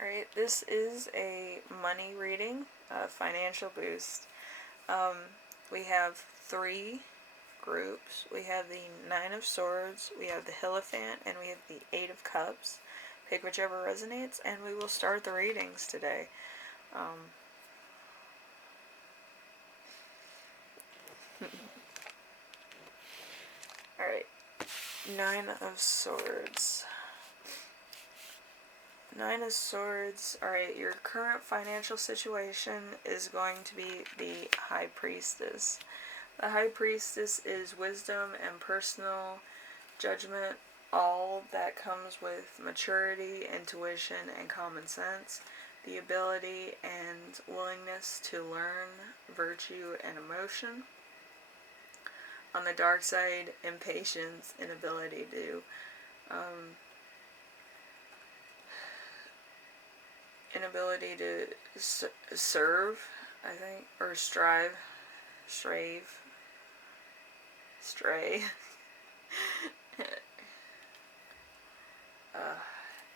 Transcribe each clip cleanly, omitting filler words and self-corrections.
Alright, this is a money reading, a financial boost. We have three groups. We have the Nine of Swords, we have the Hierophant, and we have the Eight of Cups. Pick whichever resonates, and we will start the readings today. Alright, Nine of Swords. Nine of Swords. Alright, your current financial situation is going to be the High Priestess. The High Priestess is wisdom and personal judgment, all that comes with maturity, intuition, and common sense, the ability and willingness to learn virtue and emotion. On the dark side, impatience, inability to serve, I think, or stray.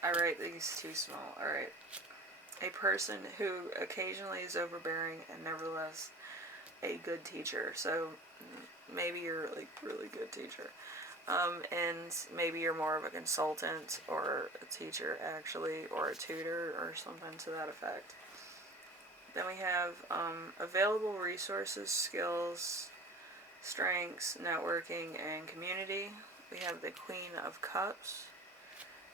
I write these too small. Alright. A person who occasionally is overbearing and nevertheless a good teacher. So maybe you're a really good teacher. And maybe you're more of a consultant or a teacher actually, or a tutor or something to that effect. Then we have available resources, skills, strengths, networking, and community. We have the Queen of Cups.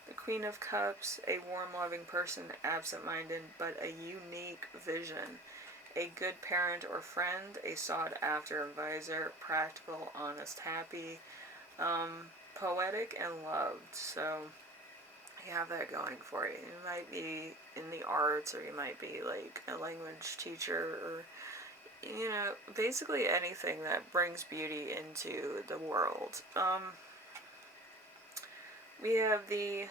The Queen of Cups, a warm, loving person, absent-minded, but a unique vision. A good parent or friend, a sought-after advisor, practical, honest, happy, poetic, and loved. So you have that going for you. You might be in the arts, or you might be like a language teacher, or basically anything that brings beauty into the world. We have the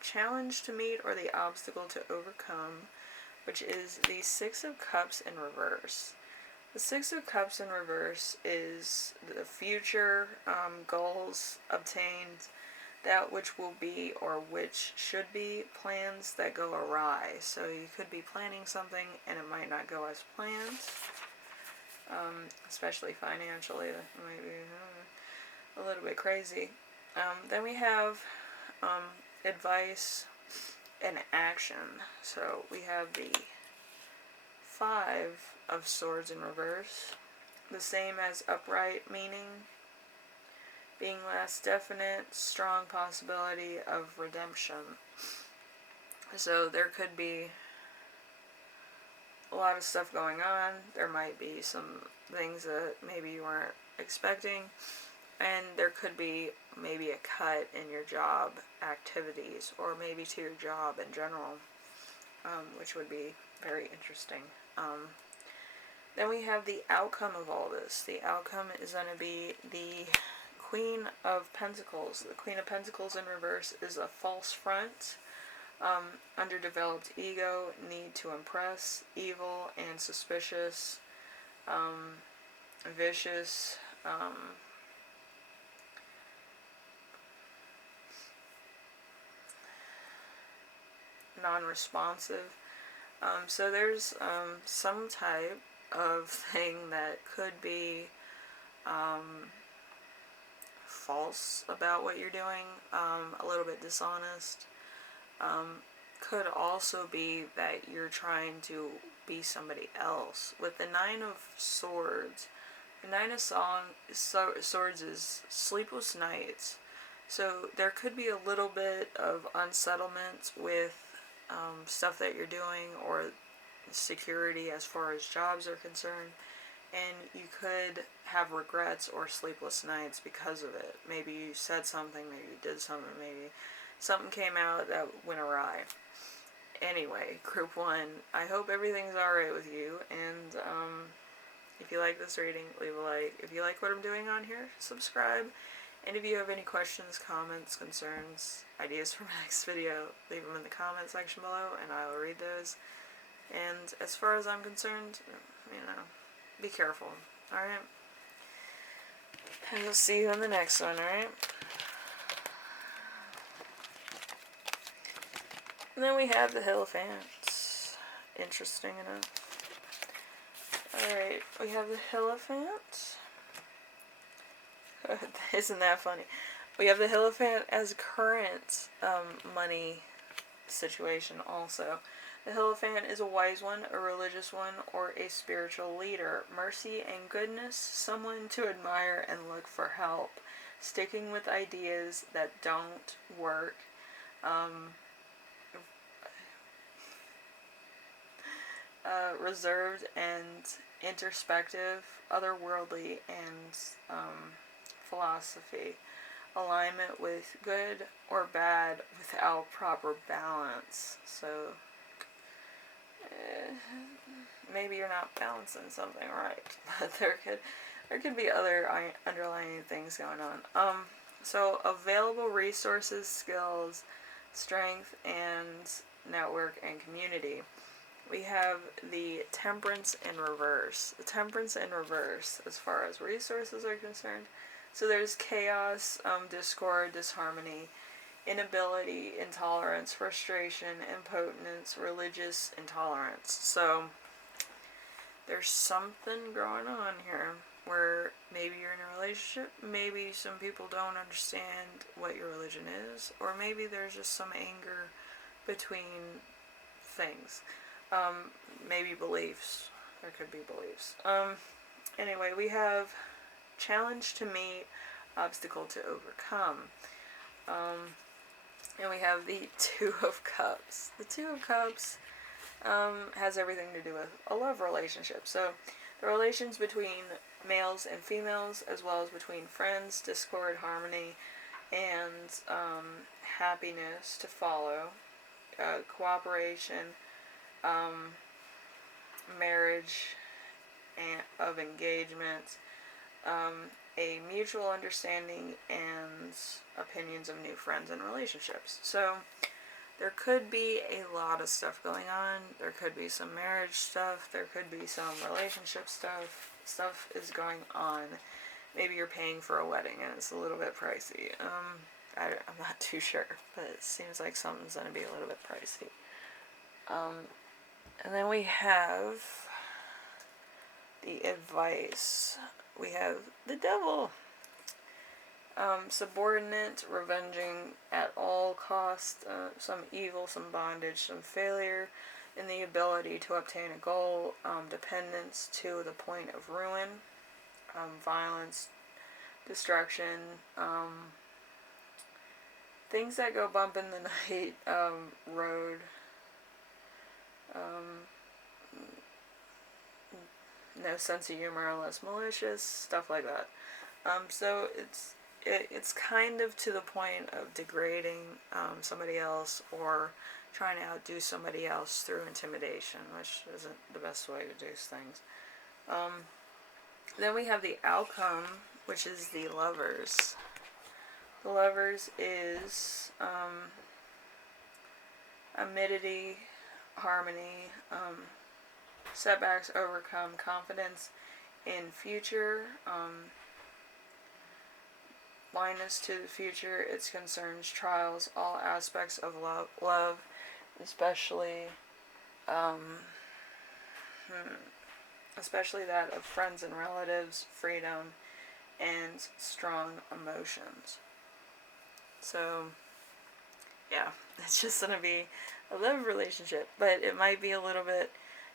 challenge to meet or the obstacle to overcome, which is the Six of Cups in reverse. The Six of Cups in reverse is the future goals obtained, that which will be or which should be, plans that go awry. So you could be planning something and it might not go as planned, especially financially. That might be a little bit crazy. Then we have advice and action. So we have the Five of Swords in reverse, the same as upright, meaning being less definite, strong possibility of redemption. So there could be a lot of stuff going on. There might be some things that maybe you weren't expecting, and there could be maybe a cut in your job activities, or maybe to your job in general, which would be very interesting. Then we have the outcome of all this. The outcome is going to be the Queen of Pentacles. The Queen of Pentacles in reverse is a false front, underdeveloped ego, need to impress, evil and suspicious, vicious, non-responsive. So there's some type of thing that could be false about what you're doing, a little bit dishonest. Could also be that you're trying to be somebody else. With the Nine of Swords, the Nine of Swords is sleepless nights. So there could be a little bit of unsettlement with stuff that you're doing, or security as far as jobs are concerned, and you could have regrets or sleepless nights because of it. Maybe you said something, maybe you did something, maybe something came out that went awry. Anyway, Group 1, I hope everything's alright with you, and if you like this reading, leave a like. If you like what I'm doing on here, subscribe. And if you have any questions, comments, concerns, ideas for my next video, leave them in the comment section below, and I will read those. And as far as I'm concerned, be careful, alright? And we'll see you in the next one, alright? And then we have the Hierophant. Interesting enough. Alright, we have the Hierophant. Isn't that funny? We have the Hierophant as current money situation also. The Hierophant is a wise one, a religious one, or a spiritual leader. Mercy and goodness, someone to admire and look for help. Sticking with ideas that don't work. Reserved and introspective, otherworldly, and philosophy. Alignment with good or bad without proper balance. So, maybe you're not balancing something right, but there could be other underlying things going on. So available resources, skills, strength, and network and community. We have the Temperance in reverse. The Temperance in reverse, as far as resources are concerned. So there's chaos, discord, disharmony, inability, intolerance, frustration, impotence, religious intolerance. So there's something going on here where maybe you're in a relationship, maybe some people don't understand what your religion is, or maybe there's just some anger between things. Maybe beliefs. There could be beliefs. Anyway, we have challenge to meet, obstacle to overcome. And we have the Two of Cups. The Two of Cups has everything to do with a love relationship. So the relations between males and females, as well as between friends, discord, harmony, and happiness to follow, cooperation, marriage of engagement, a mutual understanding, and opinions of new friends and relationships. So there could be a lot of stuff going on. There could be some marriage stuff. There could be some relationship stuff. Stuff is going on. Maybe you're paying for a wedding and it's a little bit pricey. I'm not too sure, but it seems like something's going to be a little bit pricey. And then we have the advice. We have the Devil. Subordinate, revenging at all costs, some evil, some bondage, some failure in the ability to obtain a goal, dependence to the point of ruin, violence, destruction, things that go bump in the night, road, no sense of humor unless malicious, stuff like that. So it's kind of to the point of degrading somebody else or trying to outdo somebody else through intimidation, which isn't the best way to do things. Then we have the Outcome, which is the Lovers. The Lovers is amity, harmony, setbacks overcome, confidence in future, blindness to the future. It concerns trials, all aspects of love, especially especially that of friends and relatives, freedom, and strong emotions. So yeah, it's just going to be a love relationship, but it might be a little bit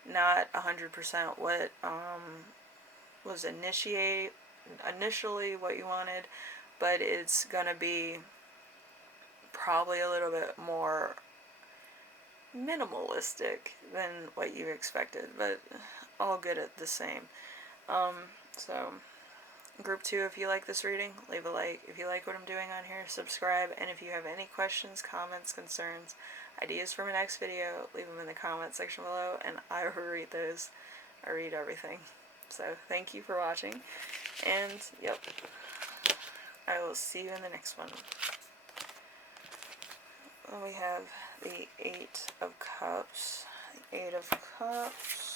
not 100% what was initially what you wanted, but it's going to be probably a little bit more minimalistic than what you expected, but all good at the same. So group 2, if you like this reading, leave a like. If you like what I'm doing on here, subscribe. And if you have any questions, comments, concerns, ideas for my next video, leave them in the comment section below, and I will read those. I read everything. So thank you for watching, and yep, I will see you in the next one. We have the 8 of Cups. The 8 of Cups.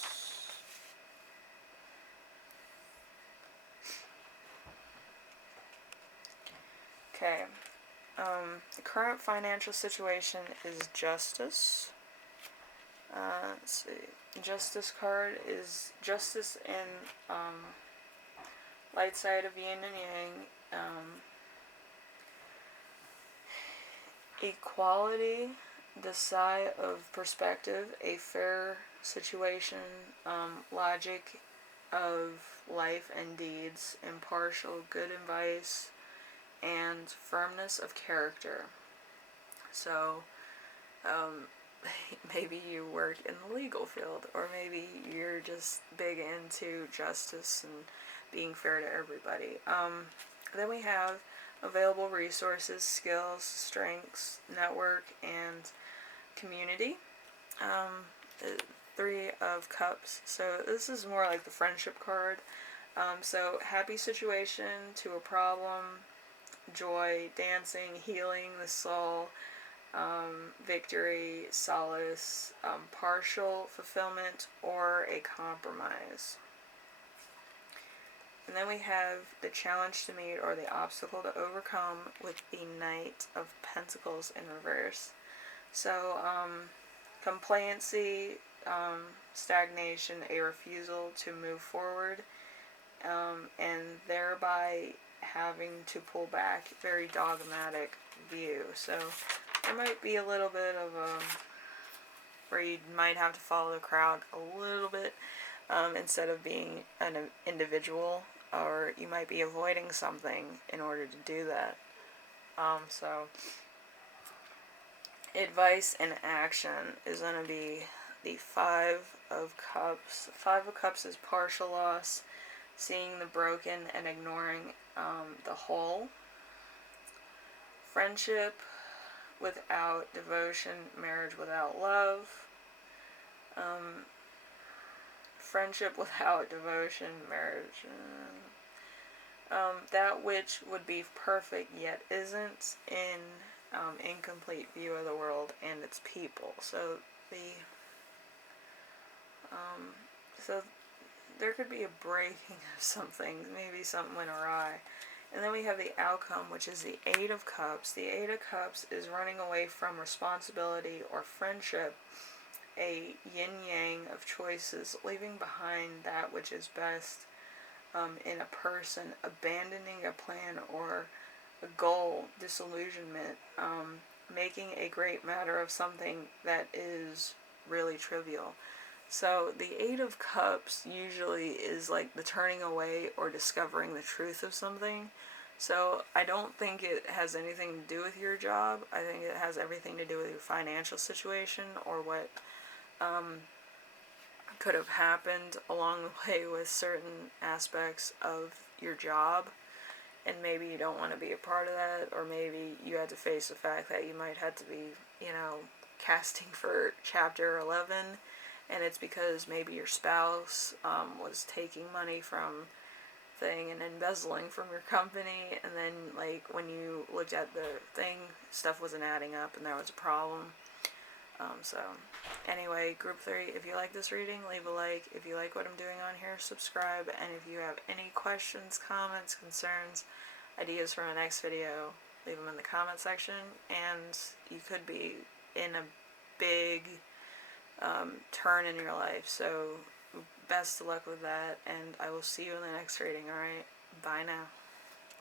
Okay. The current financial situation is justice. Let's see. Justice card is justice in light side of yin and yang. Equality, the side of perspective, a fair situation, logic of life and deeds, impartial, good advice, and firmness of character. So, maybe you work in the legal field, or maybe you're just big into justice and being fair to everybody. Then we have available resources, skills, strengths, network, and community. Three of Cups. So this is more like the friendship card. So happy situation to a problem, joy, dancing, healing the soul, victory, solace, partial fulfillment, or a compromise. And then we have the challenge to meet or the obstacle to overcome with the Knight of Pentacles in reverse. So, complacency, stagnation, a refusal to move forward, and thereby having to pull back, very dogmatic view. So there might be a little bit of where you might have to follow the crowd a little bit, instead of being an individual, or you might be avoiding something in order to do that. So advice and action is going to be the Five of Cups. Five of Cups is partial loss, seeing the broken and ignoring the whole. Friendship without devotion, marriage without love. Friendship without devotion, marriage. That which would be perfect yet isn't, in incomplete view of the world and its people. So so there could be a breaking of something. Maybe something went awry. And then we have the outcome, which is the Eight of Cups. The Eight of Cups is running away from responsibility or friendship, a yin-yang of choices, leaving behind that which is best in a person, abandoning a plan or a goal, disillusionment, making a great matter of something that is really trivial. So the Eight of Cups usually is like the turning away or discovering the truth of something. So I don't think it has anything to do with your job. I think it has everything to do with your financial situation or what could have happened along the way with certain aspects of your job. And maybe you don't want to be a part of that, or maybe you had to face the fact that you might have to be, casting for Chapter 11, and it's because maybe your spouse was taking money from thing and embezzling from your company, and then when you looked at the thing, stuff wasn't adding up and there was a problem. So anyway, group 3, if you like this reading, leave a like. If you like what I'm doing on here, subscribe. And if you have any questions, comments, concerns, ideas for my next video, leave them in the comment section. And you could be in a big turn in your life. So best of luck with that, and I will see you in the next reading. Alright, bye now.